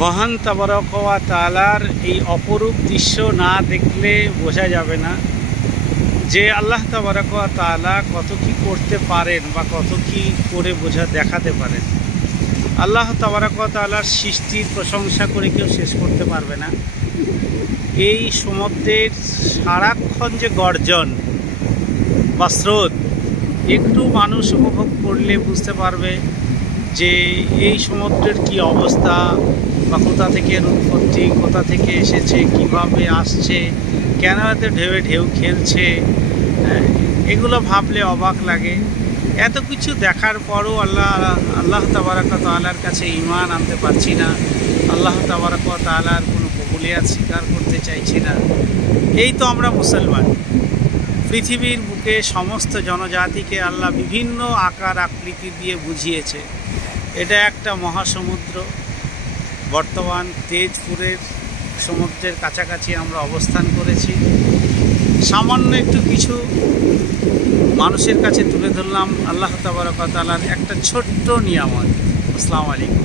মহান তাবারক ওয়া তাআলার এই অপরূপ দৃশ্য না দেখলে বোঝা যাবে না যে আল্লাহ তাবারক ওয়া তাআলা কত কি করতে পারেন বা কত কি করে দেখাতে পারেন। আল্লাহ তাবারক ওয়া তাআলার সৃষ্টির প্রশংসা করে কেউ শেষ করতে পারবে না। এই সমুদ্রের সারাক্ষণ যে গর্জন বা স্রোত, একটু মানুষ উপভোগ করলে বুঝতে পারবে যে এই সমুদ্রের কি অবস্থা বা কোথা থেকে এর উৎপত্তি, কোথা থেকে এসেছে, কিভাবে আসছে, কেন এত ঢেউয়ে ঢেউ খেলছে, এগুলো ভাবলে অবাক লাগে। এত কিছু দেখার পরও আল্লাহ তাবারক ওয়া তাআলার কাছে ঈমান আনতে পারছি না, আল্লাহ তাবারক ওয়া তাআলার কোনো কবুলিয়াত স্বীকার করতে চাইছি না। এই তো আমরা মুসলমান। পৃথিবীর বুকে সমস্ত জনজাতিকে আল্লাহ বিভিন্ন আকার আকৃতি দিয়ে বুঝিয়েছে। এটা একটা মহাসমুদ্র। বর্তমান তেজপুরের সমুদ্রের কাছাকাছি আমরা অবস্থান করেছি। সামান্য একটু কিছু মানুষের কাছে তুলে ধরলাম আল্লাহ তাবারক ওয়া তাআলার একটা ছোট্ট নিয়ামত। আসসালামু আলাইকুম।